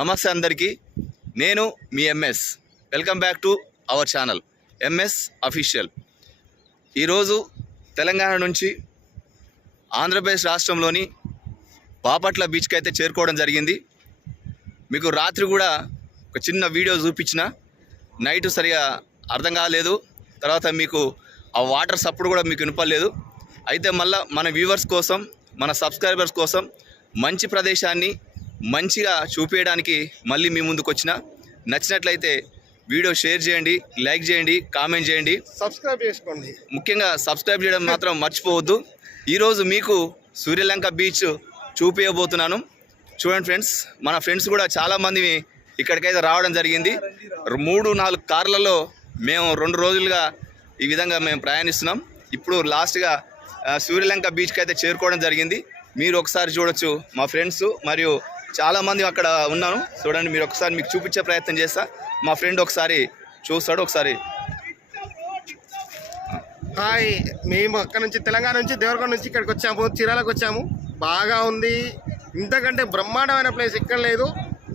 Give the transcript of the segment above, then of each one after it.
నమస్తే అందరికీ, నేను మీ MS. Welcome back to our channel MS official. ఈరోజు తెలంగాణ నుంచి ఆంధ్రప్రదేశ్ రాష్ట్రంలోని బాపట్ల బీచ్కి అయితే చేరుకోవడం జరిగింది. మీకు రాత్రి కూడా ఒక చిన్న వీడియో చూపించిన, నైట్ సరిగా అర్థం కాలేదు. తర్వాత మీకు ఆ వాటర్ సప్పుడు కూడా మీకు వినపడలేదు. అయితే మళ్ళీ మన వ్యూవర్స్ కోసం, మన సబ్స్క్రైబర్స్ కోసం మంచి ప్రదేశాన్ని మంచిగా చూపించడానికి మళ్ళీ మీ ముందుకు వచ్చిన. నచ్చినట్లయితే వీడియో షేర్ చేయండి, లైక్ చేయండి, కామెంట్ చేయండి, సబ్స్క్రైబ్ చేసుకోండి. ముఖ్యంగా సబ్స్క్రైబ్ చేయడం మాత్రం మర్చిపోవద్దు. ఈరోజు మీకు సూర్యలంక బీచ్ చూపించబోతున్నాను. చూడండి ఫ్రెండ్స్, మన ఫ్రెండ్స్ కూడా చాలామంది ఇక్కడికైతే రావడం జరిగింది. 3-4 కార్లలో మేము 2 రోజులుగా ఈ విధంగా మేము ప్రయాణిస్తున్నాం. ఇప్పుడు లాస్ట్గా సూర్యలంక బీచ్కి అయితే చేరుకోవడం జరిగింది. మీరు ఒకసారి చూడొచ్చు, మా ఫ్రెండ్స్ మరియు చాలామంది అక్కడ ఉన్నాను. చూడండి, మీరు ఒకసారి మీకు చూపించే ప్రయత్నం చేస్తా. మా ఫ్రెండ్ ఒకసారి చూస్తాడు. ఒకసారి హాయ్, మేము అక్కడ నుంచి తెలంగాణ నుంచి దేవరకొండ నుంచి ఇక్కడికి వచ్చాము, చీరాలకు వచ్చాము. బాగా ఉంది. ఇంతకంటే బ్రహ్మాండమైన ప్లేస్ ఎక్కడ లేదు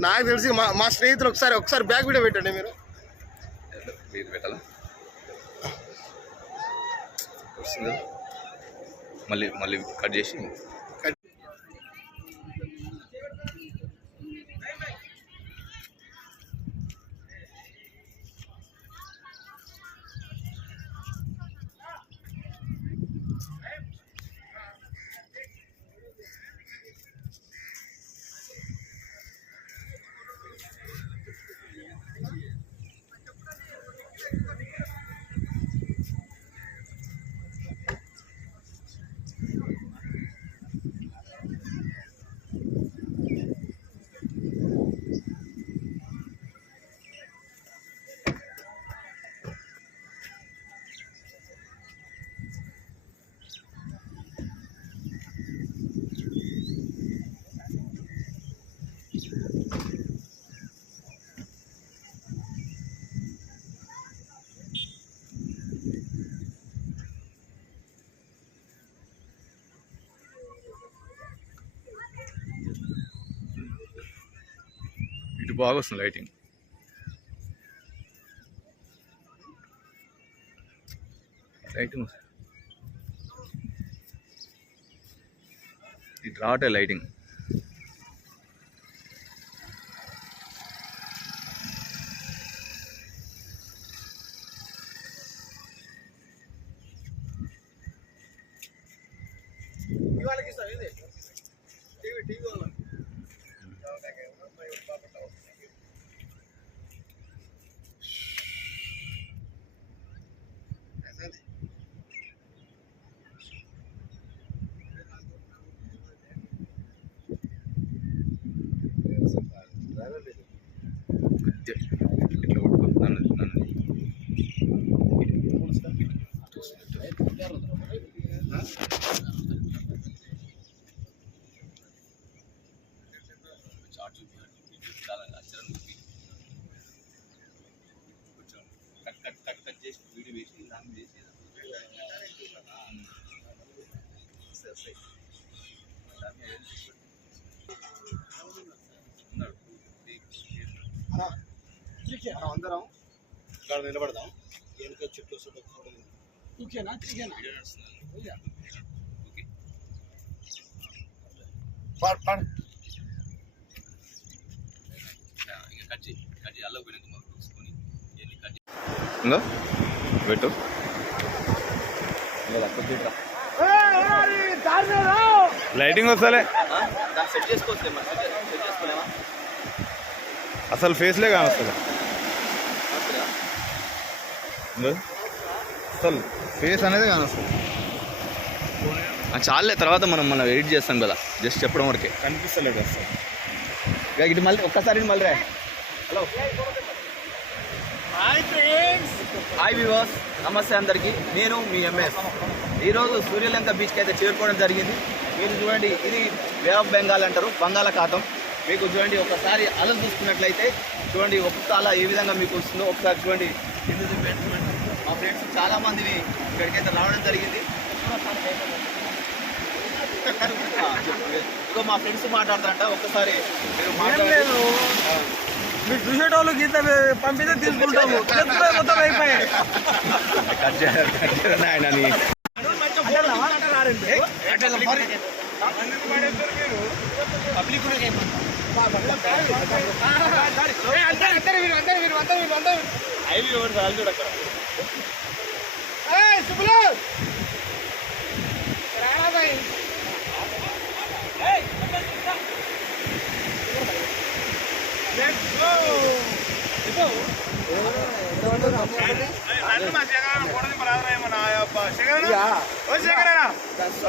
నాకు తెలిసి. మా స్నేహితులు ఒకసారి బ్యాక్ వీడియో పెట్టండి. మీరు పెట్టాలా? మళ్ళీ కట్ చేసి ఇటు బాగా వస్తుంది లైటింగ్. ఇటు రావటే లైటింగ్. ఇట్లా పట్టుకో నన్ను కట్ చేసి వీడియో వేసి దాన్ని చేసి అందరం ఇక్కడ నిలబడదాం. వెనుక చుట్టూ పెట్టు. లైటింగ్ వస్తలే, అసలు ఫేస్లే కానొస్తుంది. అసలు ఫేస్ అనేది కానొస్తుంది. చాలే, తర్వాత మనం ఎడిట్ చేస్తాం కదా, జస్ట్ చెప్పడం వరకే. కనిపిస్తలేదు అసలు. ఇటు మళ్ళీ ఒక్కసారి మళ్ళీ హలో, హాయ్ వ్యూవర్స్, నమస్తే అందరికీ. నేను మీ ఎంఎస్. ఈరోజు సూర్యలంక బీచ్కి అయితే చేరుకోవడం జరిగింది. మీరు చూడండి, ఇది బే ఆఫ్ బెంగాల్ అంటారు, బంగాళాఖాతం. మీకు చూడండి, ఒకసారి అలలు చూసుకున్నట్లయితే చూడండి, ఒక్కొక్క అల ఏ విధంగా మీకు వస్తుందో ఒకసారి చూడండి. మా ఫ్రెండ్స్ చాలామందిని ఇక్కడికైతే రావడం జరిగింది. ఇదిగో మా ఫ్రెండ్స్ మాట్లాడతారంట, ఒక్కసారి మీరు మాట్లాడలేదు. మీరు చూసేటోళ్ళు గీత పంపితే తీసుకుంటాము చేతులే మొత్తం అయిపోయాయి కట్ చేయాలి ఆయన నీ.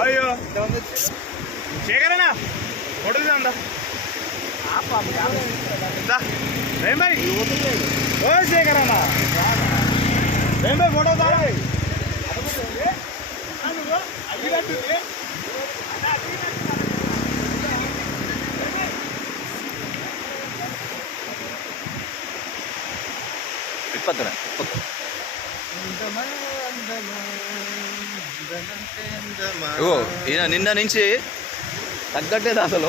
అయ్యో శేఖరనా ఫోటో తీద్దాం ఓ శేఖరనా ఫోటో దా ఇప్పత్తురా ఓ ఈయన నిన్న నుంచి తగ్గట్టేది అసలు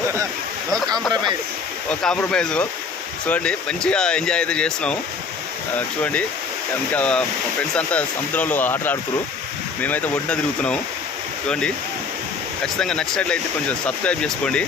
కాంప్రమైజ్ ఒక కాంప్రమైజ్. చూడండి మంచిగా ఎంజాయ్ అయితే చేస్తున్నాము. చూడండి ఇంకా మా ఫ్రెండ్స్ అంతా సముద్రంలో ఆటలు ఆడుతున్నారు, మేమైతే ఒడ్డున తిరుగుతున్నాము. చూడండి ఖచ్చితంగా నచ్చినట్లయితే కొంచెం సబ్స్క్రైబ్ చేసుకోండి.